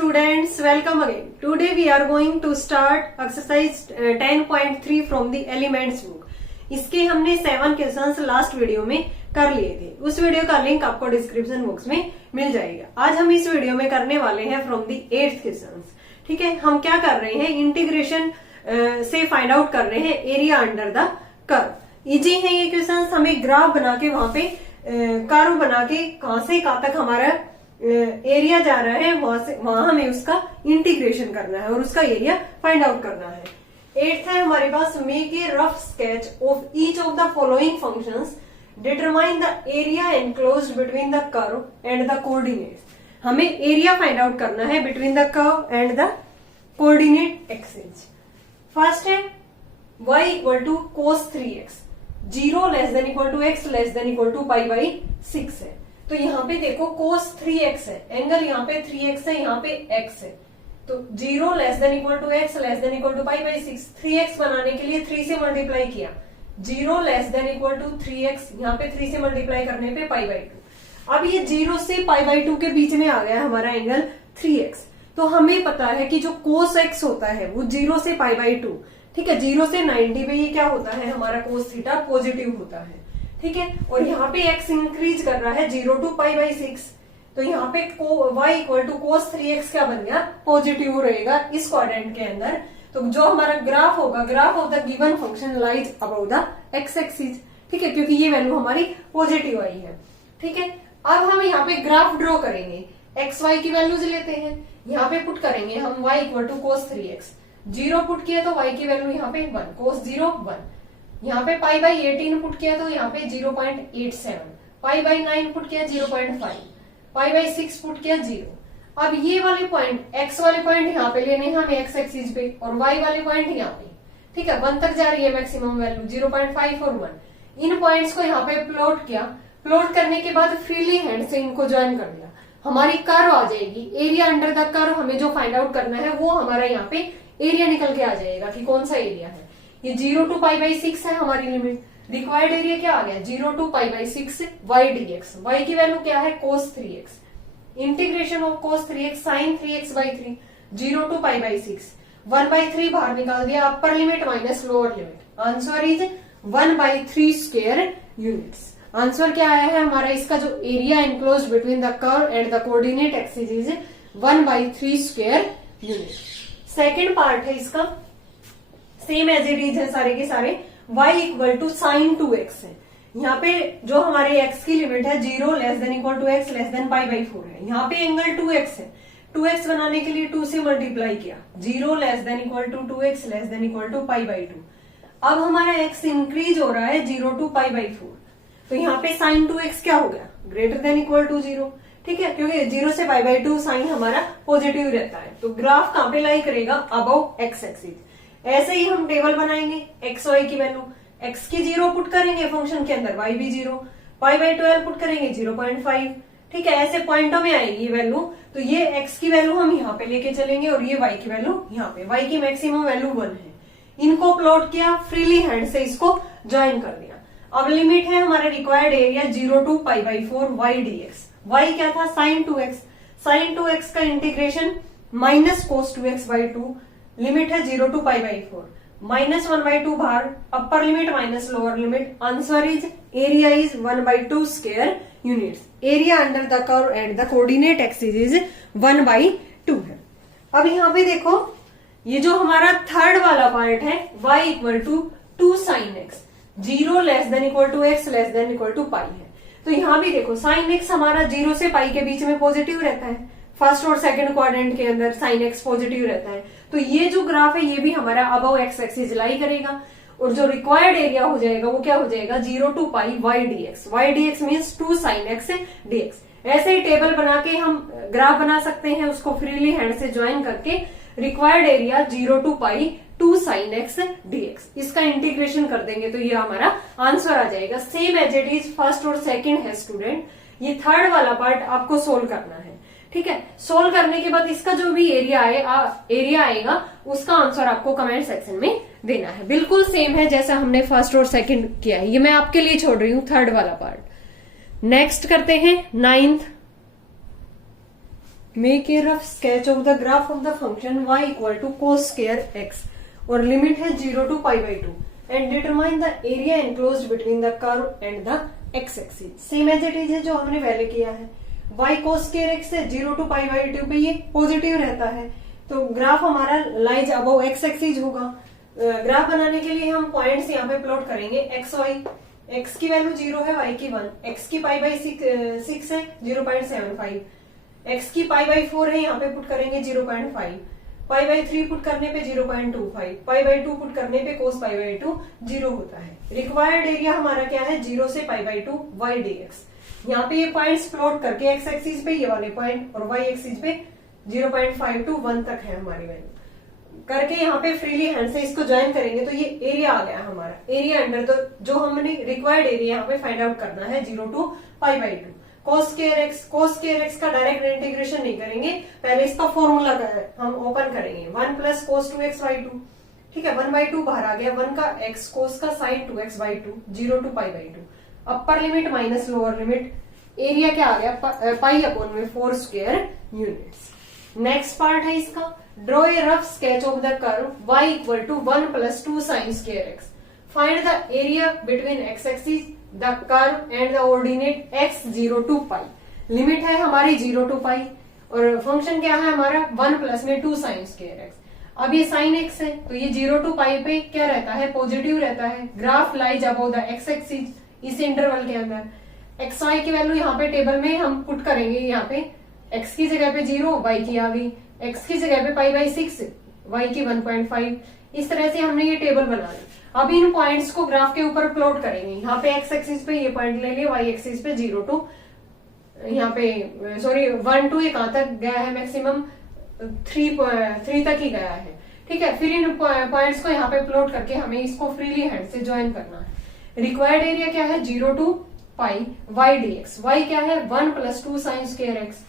students, welcome again. Today we are going to start exercise 10.3 from the elements book. इसके हमने 7 questions last video में कर लिए थे. उस वीडियो का लिंक आपको डिस्क्रिप्शन बॉक्स में मिल जाएगा. आज हम इस वीडियो में करने वाले हैं फ्रॉम दी 8th क्वेश्चंस. ठीक है, हम क्या कर रहे हैं, इंटीग्रेशन से फाइंड आउट कर रहे हैं area under the curve. Easy है ये क्वेश्चन. हमें ग्राफ बना के वहां पे कर्व बना के कहां से कहां तक हमारा एरिया जा रहा है वहां हमें उसका इंटीग्रेशन करना है और उसका एरिया फाइंड आउट करना है. 8th है हमारे पास, make a rough sketch of each of the following functions, determine the area enclosed between the curve and the coordinates. हमें एरिया फाइंड आउट करना है between the curve and the coordinate axis. First है y equal to cos 3x, 0 less than equal to x less than equal to pi by 6 है. तो यहाँ पे देखो cos 3x है, एंगल यहाँ पे 3x है, यहाँ पे x है. तो 0 less than equal to x less than equal to pi by 6. 3x बनाने के लिए 3 से मल्टीप्लाई किया. 0 less than equal to 3x, यहाँ पे 3 से मल्टीप्लाई करने पे पाई बाई 2. अब ये 0 से पाई बाई 2 के बीच में आ गया हमारा एंगल 3x. तो हमें पता है कि जो cos x होता है वो 0 से पाई बाई 2, ठीक है, 0 से 90 पे ये क्या होता है हमारा cos थीटा पॉजिटिव होता है. ठीक है, और यहाँ पे x इंक्रीज कर रहा है 0 टू पाई बाई 6. तो यहाँ पे y equal to cos 3x क्या बन गया, पॉजिटिव रहेगा इस क्वाड्रेंट के अंदर. तो जो हमारा ग्राफ होगा, graph of the given function lies above the x axis. ठीक है, क्योंकि ये वैल्यू हमारी पॉजिटिव आई है. ठीक है, अब हम यहाँ पे ग्राफ ड्रॉ करेंगे. एक्स वाई की वैल्यूज लेते हैं, यहाँ पे पुट करेंगे हम y equal to cos 3x. 0 put किया तो y की वैल्यू यहाँ पे 1, cos 0 1. यहाँ पे पाई बाई 18 पुट किया तो यहाँ पे 0.87, पाई बाई 9 पुट किया 0.5, पाई बाई 6 पुट किया 0. अब ये वाले पॉइंट, x वाले पॉइंट यहाँ पे लेने हैं हमें x एक्सिस पे और y वाले पॉइंट यहाँ पे. ठीक है, 1 तक जा रही है मैक्सिमम वैल्यू 0.5 और 1. इन पॉइंट्स को यहाँ पे प्लॉट किया. प्लॉट करने के बाद फ्रीली हैंड से इनको ज्वाइन कर दिया. हमारी कर्व आ जाएगी. एरिया अंडर द कर्व हमें जो फाइंड आउट करना है वो हमारा यहाँ पे एरिया निकल के आ जाएगा कि कौन सा एरिया है. ये 0 टू पाई बाई 6 है हमारी लिमिट. रिक्वायर्ड एरिया क्या आ गया, 0 to pi by 6 y dx. y की वैल्यू क्या है, cos 3x. Integration of cos 3x sin 3x by 3, 0 to pi by 6. 1/3 बाहर निकाल दिया, upper limit minus lower limit. Answer is 1/3 square units. Answer क्या आया है हमारा, इसका जो area enclose between the curve and the coordinate axis is 1/3 square unit. Second part है इसका, सेम एज इट इज है सारे के सारे. y equal to sign 2x है. यहाँ पे जो हमारे x की लिमिट है 0 less than equal to x less than pi by 4 है. यहाँ पे एंगल 2x है. 2x बनाने के लिए 2 से मल्टीप्लाई किया. 0 less than equal to 2x less than equal to pi by 2. अब हमारा x इंक्रीज हो रहा है 0 टू पाई बाई 4. तो यहाँ पे साइन 2x क्या हो गया, ग्रेटर देन इक्वल टू 0. ठीक है, क्योंकि 0 से पाई बाई 2 साइन हमारा पॉजिटिव रहता है. तो ग्राफ कहां पे लाई करेगा, अबव एक्स एक्सिस. ऐसे ही हम टेबल बनाएंगे. एक्स वाई की वैल्यू, एक्स की 0 पुट करेंगे फंक्शन के अंदर, वाई भी 0, पाई बाई 12 पुट करेंगे 0.5. ठीक है, ऐसे पॉइंटों में आएगी ये वैल्यू. तो ये एक्स की वैल्यू हम यहाँ पे लेके चलेंगे और ये वाई की वैल्यू यहाँ पे. वाई की मैक्सिमम वैल्यू 1 है. इनको प्लॉट किया, फ्रीली हैंड से इसको ज्वाइन कर दिया. अब लिमिट है हमारा required area 0 to pi by 4 y dx. y क्या था, साइन 2x. साइन 2x का integration minus cos 2x by 2. Limit है 0 टू पाई बाई 4, माइनस 1/2 बाहर, अपर limit minus lower limit. Answer is area is 1/2 square units. Area under the curve and the coordinate axis is 1/2 है. अब यहाँ पे देखो, ये जो हमारा थर्ड वाला पार्ट है, y equal to 2 sine x, 0 less than equal to x less than equal to pi है. तो यहाँ भी देखो साइन x हमारा 0 से पाई के बीच में पॉजिटिव रहता है. फर्स्ट और सेकंड क्वाड्रेंट के अंदर साइन x पॉजिटिव रहता है. तो ये जो ग्राफ है ये भी हमारा अबव एक्स एक्सिस लाई करेगा. और जो रिक्वायर्ड एरिया हो जाएगा वो क्या हो जाएगा, 0 to pi y dx. y dx means 2 sine x dx. ऐसे ही टेबल बना के हम ग्राफ बना सकते हैं, उसको फ्रीली हैंड से ज्वाइन करके. Required area 0 to pi 2 sine x dx. इसका इंटीग्रेशन कर देंगे तो ये हमारा आंसर आ जाएगा. Same as it is first और सेकंड है स्टूडेंट. ये थर्ड वाला पार्ट आपको सोल्व करना है. ठीक है, सोल्व करने के बाद इसका जो भी एरिया आएगा उसका आंसर आपको कमेंट सेक्शन में देना है. बिल्कुल सेम है जैसा हमने फर्स्ट और सेकंड किया है. ये मैं आपके लिए छोड़ रही हूँ थर्ड वाला पार्ट. नेक्स्ट करते हैं 9th. Make a rough sketch of the graph of the function y equal to cos square x और लिमिट है 0 to π/2 and determine the area enclosed between the curve and the x axis. Same as it is है जो हमने पहले किया है। y cos square x है 0 to π/2 पे ये पॉजिटिव रहता है, तो ग्राफ हमारा लाइज अबव x एक्सिस होगा। ग्राफ बनाने के लिए हम पॉइंट्स यहाँ पे प्लॉट करेंगे x y। x की वैल्यू 0 है, y की 1, x की π/6 है 0.75, x की π/4 है, यहाँ पे पुट करेंगे 0.5, π/3 पुट करने पे 0.25, π/2 पुट करने पे cos π/2 0 होता है। रिक्वायर्ड एरिया हमारा क्या है 0 से π/2 y dx। यहाँ पे ये पॉइंट्स प्लॉट करके x एक्सिस पे ये वाले पॉइंट और y एक्सिस पे 0.5 to 1 तक है हमारी वैल्यू करके यहाँ पे फ्रीली हैंड से इसको ज्वाइन करेंगे तो ये एरिया आ गया हमारा। एरिया अंडर तो जो हमने रिक्वायर्ड एरिया यहाँ पे फाइंड आउट करना है 0 to π/2। cos स्क्वायर x का डायरेक्ट इंटीग्रेशन नहीं करेंगे, पहले इसका फॉर्मूला हम ओपन करेंगे 1 प्लस cos 2x/2। ठीक है, 1/2 बाहर आ गया, 1 का x cos का sin 2x/2 0 to π/2। Upper limit minus lower limit, area क्या आ गया π/4 स्क्वायर यूनिट्स। नेक्स्ट पार्ट है इसका, draw a rough sketch of the curve y equal to 1 plus 2 sin square x। Find the area between x axis the curve and the ordinate x 0 to π। Limit है हमारी 0 to π और function क्या है हमारा 1 plus में 2 sin square x। अब ये sin x है तो ये 0 to π पे क्या रहता है पॉजिटिव रहता है। Graph lies above the x axis इस इंटरवल के अंदर। एक्स वाई की वैल्यू यहाँ पे टेबल में हम पुट करेंगे, यहाँ पे x की जगह पे 0 y की आ गई, x की जगह पे π/6 y की 1.5। इस तरह से हमने ये टेबल बना ली। अब इन पॉइंट्स को ग्राफ के ऊपर प्लॉट करेंगे। यहाँ पे x एक्सिस पे ये पॉइंट ले लिए, y एक्सिस पे 0 to यहाँ पे सॉरी 1 to ये कहां तक गया है मैक्सिमम 3 तक ही गया है। ठीक है, फिर इन पॉइंट्स को यहाँ पे प्लॉट करके हमें इसको फ्रीली हैंड से ज्वाइन करना है। रिक्वायर्ड एरिया क्या है 0 to π y dx। y क्या है 1 प्लस 2 sin स्क्वायर x।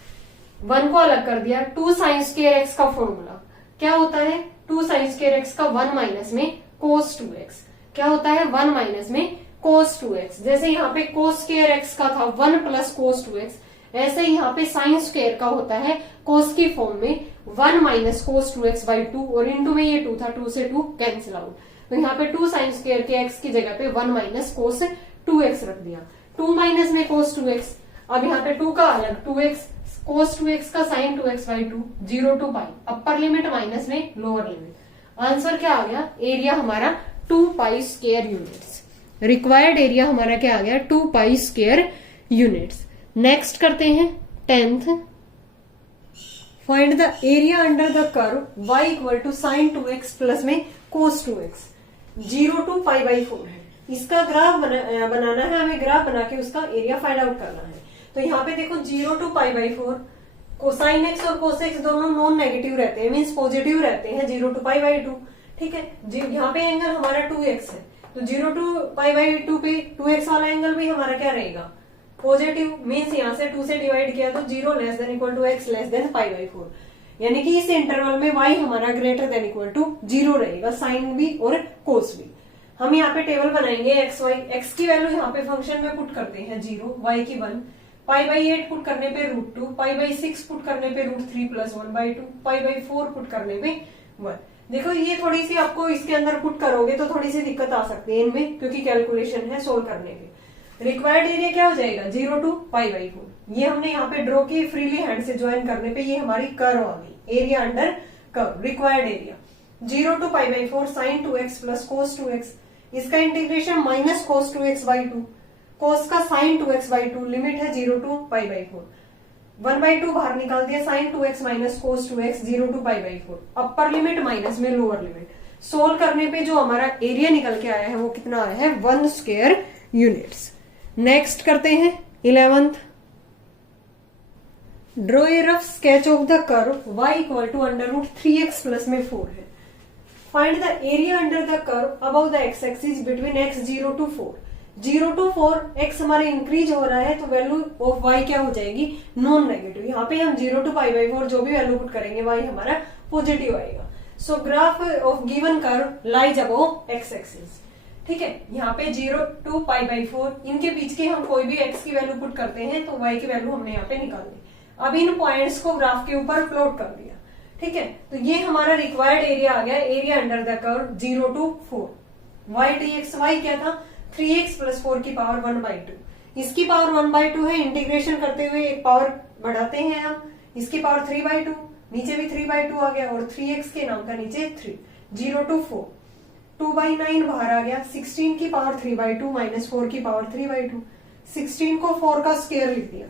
1 को अलग कर दिया, 2 sin स्क्वायर x का फॉर्मूला क्या होता है 2 sin स्क्वायर x का 1 माइनस में cos 2x। क्या होता है 1 माइनस में cos 2x। जैसे यहाँ पे cos स्क्वायर x का था 1 प्लस cos 2x, ऐसे ही यहाँ पे sin स्क्वायर का होता है cos की फॉर्म में 1 माइनस cos 2x/2 और इंटू में ये 2 था, 2 से 2 कैंसिल आउट। तो यहाँ पे 2 sin स्क्वायर के x की जगह पे 1 माइनस cos 2x रख दिया, 2 माइनस में cos 2x। अब यहाँ पे 2 का अलग 2x cos 2x का sin 2x/2 0 to π। Upper limit minus में लोअर लिमिट। आंसर क्या आ गया एरिया हमारा 2 pi square units. Required area हमारा क्या आ गया 2 पाई स्क्वायर यूनिट्स। नेक्स्ट करते हैं 10th। Find the area under the curve y equal to sin 2x plus में cos 2x 0 to π/4 है। इसका ग्राफ बनाना है हमें, ग्राफ बना के उसका एरिया फाइंड आउट करना है। तो यहाँ पे देखो 0 to π/4 कोसाइन x और कोस x दोनों नॉन नेगेटिव रहते हैं, मीन्स पॉजिटिव रहते हैं 0 to π/2। ठीक है, यहाँ पे एंगल हमारा 2x है तो 0 to π/2 पे 2x वाला एंगल भी हमारा क्या रहेगा पॉजिटिव, मीन्स यहाँ से 2 से डिवाइड किया तो 0 less than equal to x less than π/4, यानी कि इस इंटरवल में y हमारा ग्रेटर देन इक्वल टू 0 रहेगा, साइन भी और कोस भी। हम यहाँ पे टेबल बनाएंगे एक्स वाई। एक्स की वैल्यू यहाँ पे फंक्शन में पुट करते हैं 0, y की 1, π/8 पुट करने पे √2, π/6 पुट करने पे √3 प्लस 1/2, π/4 पुट करने पे 1। देखो ये थोड़ी सी आपको इसके अंदर पुट करोगे तो थोड़ी सी दिक्कत आ सकती है इनमें, क्योंकि कैलकुलेशन है सोल्व करने के। रिक्वायर्ड एरिया क्या हो जाएगा 0 to π/4। ये हमने यहाँ पे ड्रॉ की, फ्रीली हैंड से ज्वाइन करने पे ये हमारी कर्व आ गई, area under curve. Required area 0 to π/4 sin 2x plus cos 2x। इसका integration minus cos 2x/2, cos का sin 2x/2, लिमिट है 0 to π/4। 1/2 बाहर निकाल दिया, sin 2x minus cos 2x 0 to π/4। Upper limit minus में लोअर लिमिट। सोल्व करने पे जो हमारा एरिया निकल के आया है वो कितना आया है 1 स्क्वायर यूनिट्स। नेक्स्ट करते हैं 11th। Draw a rough sketch of the curve y equal to √3x plus में 4 है। Find the area under the curve above the x axis between x 0 to 4। 0 to 4 x हमारे increase हो रहा है तो value of y क्या हो जाएगी नॉन नेगेटिव। यहाँ पे हम 0 to π/4 जो भी वैल्यू पुट करेंगे y हमारा पॉजिटिव आएगा। सो graph of given curve lies above x axis. ठीक है, यहाँ पे 0 to π/4 इनके बीच की हम कोई भी x की वैल्यू पुट करते हैं तो y की वैल्यू हमने यहाँ पे निकाल ली। अब इन पॉइंट्स को ग्राफ के ऊपर प्लॉट कर दिया, ठीक है। तो ये हमारा रिक्वायर्ड एरिया आ गया, area under the curve 0 to 4। y dx, y क्या था 3x + 4 की पावर 1/2। इसकी पावर 1/2 है, इंटीग्रेशन करते हुए एक पावर बढ़ाते हैं हम, इसकी पावर 3/2, नीचे भी 3/2 आ गया और 3x के नाम का नीचे 3। 0 to 4, 2/9 बाहर आ गया, 16 की पावर 3/2 माइनस 4 की पावर 3/2। 16 को 4 का स्क्वायर लिख दिया,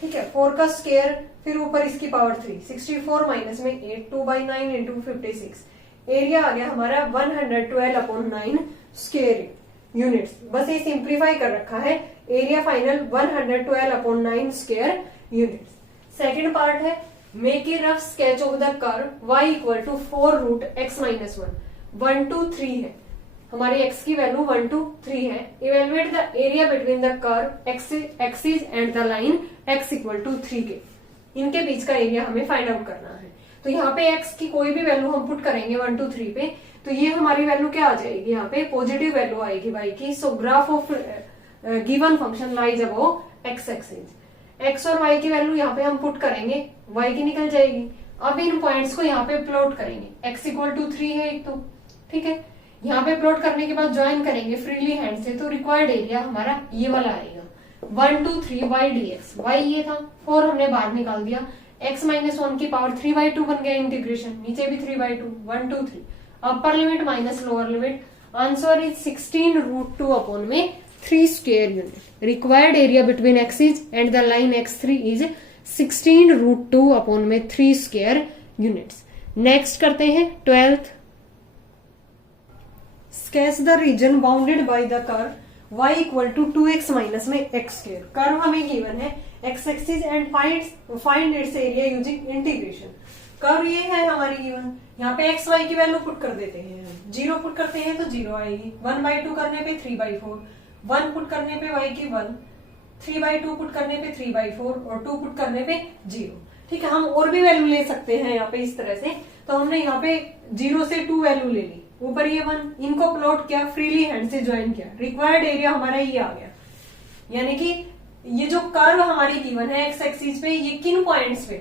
ठीक है, 4 का स्क्वायर, फिर ऊपर इसकी पावर 3, 64 माइनस में 8, 2/9 इंटू 56। एरिया आ गया हमारा 112/9 स्क्वायर यूनिट्स। बस ये सिंप्लीफाई कर रखा है, area final 112/9 square units. Second part है, make a rough sketch of the curve y = 4 root x - 1। 1 to 3 है, हमारी x की वैल्यू 1 to 3 है। Evaluate the area between the curve axis and the line x = 3 के, इनके बीच का area हमें find out करना है। तो यहाँ पे x की कोई भी वैल्यू हम पुट करेंगे 1 to 3 पे, तो ये हमारी वैल्यू क्या आ जाएगी, यहाँ पे पॉजिटिव वैल्यू आएगी y की। सो graph of given function lies above x axis. x और y की वैल्यू यहाँ पे हम पुट करेंगे, y की निकल जाएगी। अब इन पॉइंट्स को यहाँ पे प्लॉट करेंगे, x = 3 है एक तो, ठीक है। यहाँ पे प्लॉट करने के बाद ज्वाइन करेंगे फ्रीली हैंड से, तो रिक्वायर्ड एरिया हमारा ये वाला आएगा 1 to 3 y dx। y ये था, 4 हमने बाहर निकाल दिया, x - 1 की पावर 3/2 बन गया इंटीग्रेशन, नीचे भी 3/2, 1 to 3, upper limit minus lower limit. Answer is 16√2/3 square unit. Required area between axis and the line x3 is 16√2/3 square units. Next करते हैं 12th। Sketch the reason bounded by the curve y = 2x minus में x²। Curve हमें given है x axis and find its area using integration. Curve ये है हमारी given, यहाँ पे x y की वैल्यू पुट कर देते हैं, 0 पुट करते हैं तो 0 आएगी, 1/2 करने पे 3/4, 1 पुट करने पे y की 1, 3/2 पुट करने पे 3/4 और 2 पुट करने पे 0, ठीक है। हम और भी वैल्यू ले सकते हैं यहाँ पे इस तरह से, तो हमने यहाँ पे 0 से 2 वैल्यू ले ली, ऊपर ये 1, इनको प्लॉट किया, फ्रीली हैंड से ज्वाइन किया, रिक्वायर्ड एरिया हमारा ये आ गया। यानी कि ये जो कर्व हमारी गिवन है x एक्सिस पे, ये किन पॉइंट्स पे,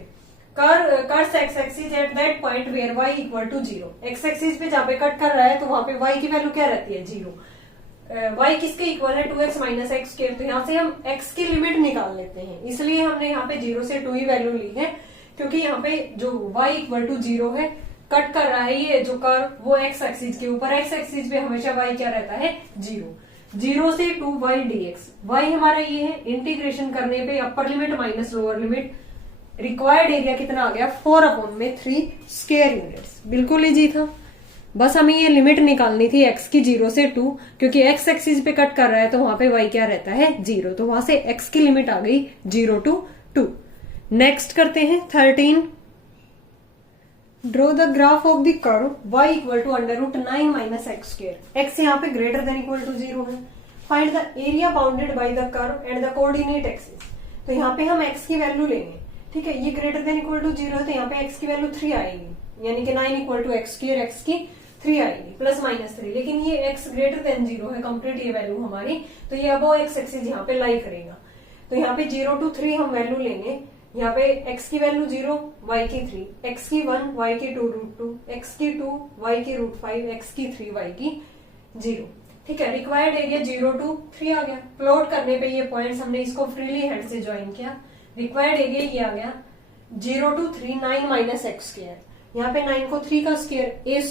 curve x axis at that point where y = 0। x axis पे जहाँ पे कट कर रहा है तो वहां पे y की वैल्यू क्या रहती है 0। y किसके इक्वल है 2x माइनस x², तो यहाँ से हम x की लिमिट निकाल लेते हैं, इसलिए हमने यहाँ पे 0 से 2 ही वैल्यू ली है, क्योंकि यहाँ पे जो y = 0 है, कट कर रहा है ये जो कर्व वो x एक्सिस के ऊपर, x एक्सिस पे हमेशा y क्या रहता है 0। 0 से 2 y dx, y हमारा ये है, इंटीग्रेशन करने पे अपर limit minus lower limit, required area कितना आ गया 4/3 स्क्वायर यूनिट्स। बिल्कुल इजी था, बस हमें ये लिमिट निकालनी थी x की 0 से 2, क्योंकि x एक्सिस पे कट कर रहा है तो वहां पे y क्या रहता है 0, तो वहां से x की लिमिट आ गई 0 to 2। नेक्स्ट करते हैं 13। Draw the graph of the curve y = √9 - x²। x यहाँ पे ग्रेटर देन इक्वल टू 0 है। Find the area bounded by the curve and the coordinate axis. तो यहाँ पे हम x की वैल्यू लेंगे, ठीक है। ये ग्रेटर देन इक्वल टू 0 है, तो यहाँ पे x की वैल्यू 3 आएगी, यानी कि 9 = x², x की 3 आएगी +-3। लेकिन ये x ग्रेटर देन 0 है, कंप्लीट ये वैल्यू हमारी, तो ये अबव x एक्सिस यहाँ पे लाई करेगा। तो यहाँ पे 0 to 3 हम वैल्यू लेंगे, यहाँ पे x की वैल्यू 0, y की 3, x की 1, y की 2√2, x की 2, y की √5, x की 3, y की 0, ठीक है। रिक्वायर्ड एरिया 0 to 3 आ गया। प्लॉट करने पे ये पॉइंट्स हमने इसको फ्रीली हैंड से ज्वाइन किया, रिक्वायर्ड एरिया ये आ गया 0 to 3 9 - x²। यहाँ पे 9 को 3 का square, a² -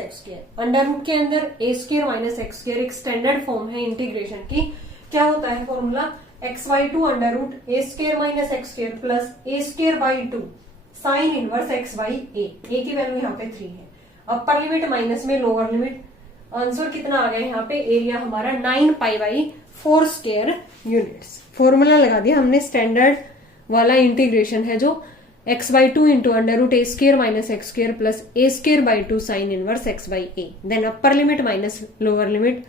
x², under root के अंदर a² - x² एक स्टैंडर्ड फॉर्म है इंटीग्रेशन की। क्या होता है formula, x/2 under root a² - x² plus a²/2 sine inverse x/a। a की वैल्यू यहाँ पे 3 है, अपर लिमिट माइनस में लोअर लिमिट। आंसर कितना आ गया यहाँ पे, एरिया हमारा 9π/4 स्क्वायर यूनिट्स। फॉर्मूला लगा दिया हमने, स्टैंडर्ड वाला इंटीग्रेशन है जो x/2 into under root a² - x² plus a²/2 sine inverse x/a, then upper limit minus lower limit,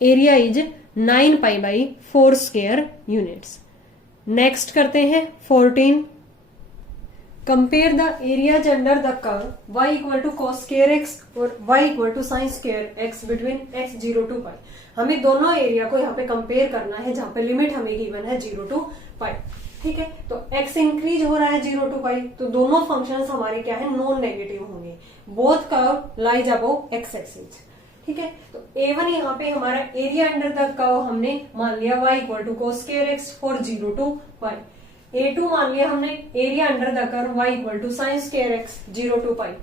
area is 9π/4 square units. Next करते हैं 14। Compare the areas under the curve y = cos² x और y = sin² x between x0 to π। हमें दोनों area को यहाँ पे compare करना है, जहां पे लिमिट हमें गिवन है 0 to π। ठीक है, तो x इंक्रीज हो रहा है 0 to पाई, तो दोनों फंक्शंस हमारे क्या है, नॉन नेगेटिव होंगे। Both curve lies above x axis. ठीक है, तो A1 यहाँ पे हमारा एरिया अंडर द कर्व हमने मान लिया y equal to cos square x for 0 to pi. A2 मान लिया हमने area under the curve y equal to sin square x 0 to pi.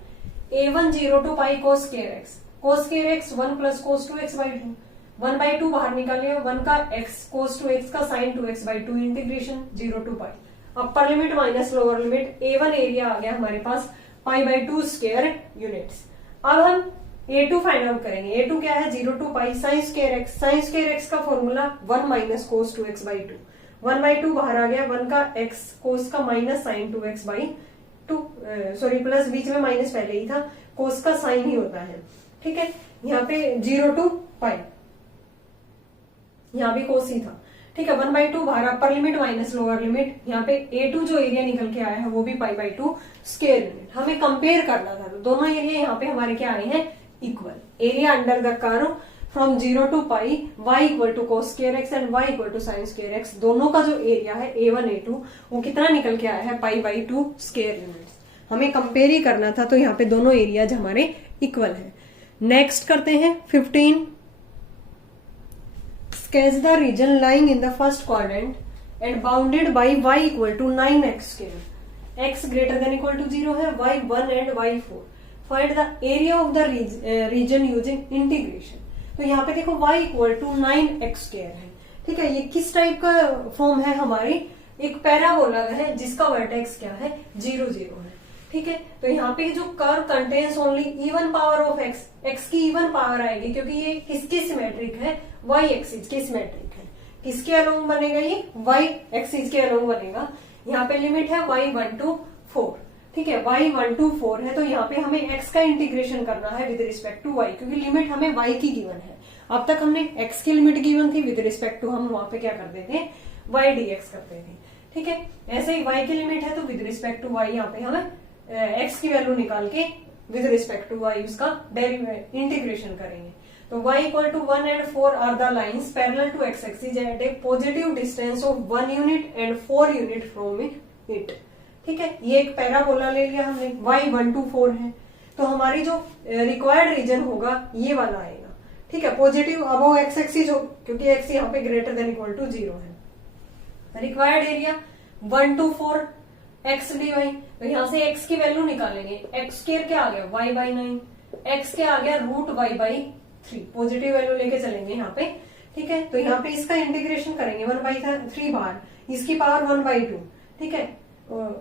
A1 0 to pi cos square x, cos square x 1 plus cos 2x by 2, 1/2 बाहर निकाल लिया, 1 का x cos 2x का sin 2x by 2 integration 0 to pi. Upper limit minus lower limit, A1 area आ गया हमारे पास pi by 2 square units. अब हम A2 फाइंड आउट करेंगे। A2 क्या है, 0 to pi sin square x, sin square x का formula 1 minus cos 2x by 2, 1/2 बाहर आ गया, 1 का x cos का minus sin 2x by 2, sorry plus बीच में माइनस पहले ही था, cos का साइन ही होता है। ठीक है, यहाँ पे 0 to पाई, यहाँ भी cos ही था। ठीक है, 1/2 बाहर, अपर लिमिट माइनस लोअर लिमिट, यहाँ पे A2 जो एरिया निकल के आया है वो भी पाई बाई 2 स्क्वायर यूनिट। हमें कंपेयर करना था, तो दोनों एरिया यहाँ पे हमारे क्या आए हैं, equal. Area under the curve from 0 to pi y equal to cos square x and y equal to sin square x, दोनों का जो एरिया है A1 A2 वो कितना निकल के आया है, पाई बाई 2 स्क्वायर यूनिट्स। हमें कंपेयर ही करना था, तो यहाँ पे दोनों एरियाज हमारे इक्वल है। नेक्स्ट करते हैं 15। Sketch the region lying in the first quadrant and bounded by y equal to 9x square, x greater than equal to 0 है, y 1 and y 4। Find the area of the region using integration. तो यहाँ पे देखो y equal to 9x square है। ठीक है, ये किस टाइप का फॉर्म है, हमारी एक पैराबोला है जिसका वर्टेक्स क्या है, 0 0 है। ठीक है, तो यहाँ पे जो curve contains only even power of x, x की इवन पावर आएगी क्योंकि ये किसके सिमेट्रिक है, y एक्सिस के सिमेट्रिक है। किसके अलोंग बनेगा, ये y एक्सिस के अलोंग बनेगा। यहाँ पे लिमिट है y 1 to 4। ठीक है, y 1 to 4 है, तो यहाँ पे हमें x का इंटीग्रेशन करना है विद रिस्पेक्ट टू y, क्योंकि लिमिट हमें y की गिवन है। अब तक हमने x की लिमिट गिवन थी, विद रिस्पेक्ट टू हम वहां पे क्या करते थे, y dx करते थे। ठीक है, ऐसे ही y की लिमिट है तो विद रिस्पेक्ट टू y यहाँ पे हमें x की वैल्यू निकाल के विद रिस्पेक्ट टू y उसका इंटीग्रेशन करेंगे। तो y equal to 1 and 4 are the lines parallel to x axis at a positive distance of 1 unit and 4 unit from it. ठीक है, ये एक पैराबोला ले लिया हमने, y 1 to 4 है, तो हमारी जो रिक्वायर्ड रीजन होगा ये वाला आएगा। ठीक है, पॉजिटिव अबव x एक्सिस हो, क्योंकि x यहाँ पे ग्रेटर देन इक्वल टू 0 है। Required area 1 to 4 x dy, तो यहाँ से x की वैल्यू निकालेंगे, x स्क्वायर क्या आ गया, y बाई 9, x क्या आ गया, root y by 3, positive value लेके चलेंगे यहाँ पे। ठीक है, तो यहाँ पे इसका इंटीग्रेशन करेंगे, 1/3 बाहर, इसकी पावर 1/2। ठीक है,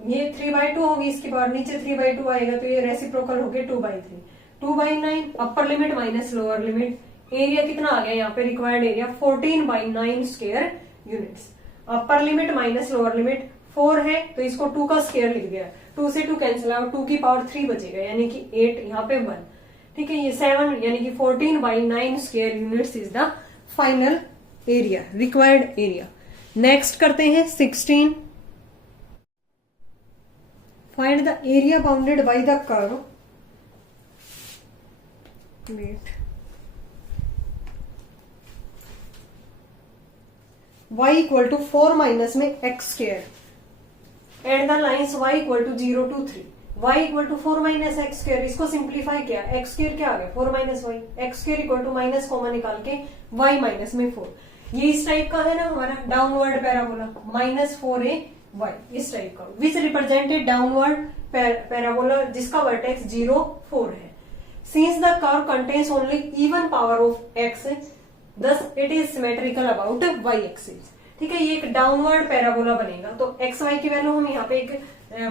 ये 3/2 होगी, इसकी पावर नीचे 3/2 आएगा, तो ये रेसिप्रोकल हो गए 2/3, 2/9, अपर limit minus lower limit. Area कितना आ गया यहाँ पे, रिक्वायर्ड एरिया 14/9 स्क्वायर यूनिट्स। अपर लिमिट माइनस लोअर लिमिट 4 है, तो इसको 2 का स्क्वायर लिख दिया, 2 से 2 कैंसिल आउट, 2 की पावर 3 बचेगा, यानी कि 8, यहाँ पे 1। ठीक है, ये 7 यानी कि 14/9 square units is the final area, required area. Next करते हैं 16। Find the area bounded by the curve. Wait. Y equal to 4 minus में x square and the lines y equal to 0 to 3, y equal to 4 minus X square, इसको simplify किया, x square क्या आ गया, 4 minus Y, X square equal to minus common निकाल के y minus में 4। ये इस टाइप का है ना हमारा डाउनवर्ड पैराबोला, -4a y, इस टाइप का, विच रिप्रेजेंटेड डाउनवर्ड पैराबोला जिसका वर्टेक्स 0 4 है। Since the curve contains only even power of x, thus it is symmetrical about y axis. ठीक है, ये एक डाउनवर्ड पैराबोला बनेगा, तो x y की वैल्यू हम यहाँ पे एक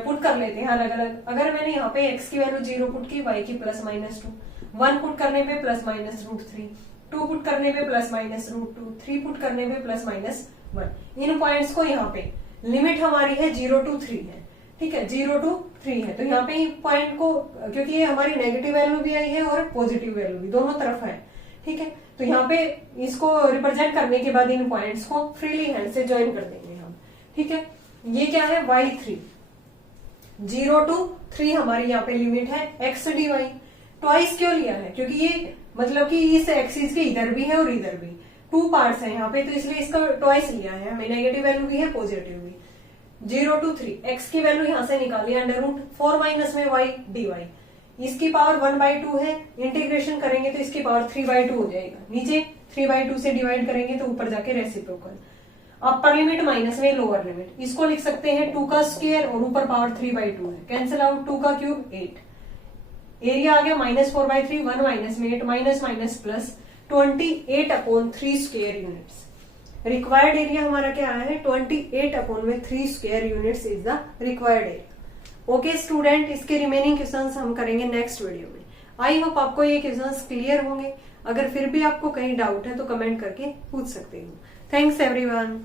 पुट कर लेते हैं अलग अलग। अगर मैंने यहाँ पे x की वैल्यू 0 पुट की, y की +-2, 1 पुट करने पे ±√3, 2 पुट करने पे ±√2, 3 पुट करने पे +-1। इन पॉइंट्स को यहाँ पे लिमिट हमारी है 0 to 3 है। ठीक है, 0 to 3 है, तो यहाँ पे पॉइंट को, क्योंकि ये हमारी नेगेटिव वैल्यू भी आई है और पॉजिटिव वैल्यू भी, दोनों तरफ है। ठीक है, तो यहाँ पे इसको रिप्रेजेंट करने के बाद इन पॉइंट्स को फ्रीली हैंड से ज्वाइन कर देंगे हम। ठीक है, ये क्या है, y3, 0 to 3 हमारी यहाँ पे लिमिट है, x dy। ट्वाइस क्यों लिया है, क्योंकि ये मतलब कि इस एक्सिस के इधर भी है और इधर भी, 2 पार्ट्स है यहाँ पे, तो इसलिए इसका ट्वाइस लिया है हमें, नेगेटिव वैल्यू भी है पॉजिटिव भी। 0 to 3, x की वैल्यू यहां से निकाली √4 माइनस में y dy, इसकी पावर 1/2 है, इंटीग्रेशन करेंगे तो इसकी पावर 3/2 हो जाएगा, नीचे 3/2 से डिवाइड करेंगे तो ऊपर जाके रेसिप्रोकल। अपर लिमिट माइनस में लोअर लिमिट, इसको लिख सकते हैं 2 का स्क्वायर और ऊपर पावर 3/2 है, कैंसिल आउट, 2 का क्यूब 8, एरिया आ गया -4/3, 1 माइनस में 8, minus minus plus 28/3 square units. Required area हमारा क्या आया है 28/3 square units is the required area. Okay student, इसके रिमेनिंग क्वेश्चंस हम करेंगे नेक्स्ट वीडियो में। आई होप आपको ये क्वेश्चंस क्लियर होंगे। अगर फिर भी आपको कहीं डाउट है तो कमेंट करके पूछ सकते हो। Thanks everyone.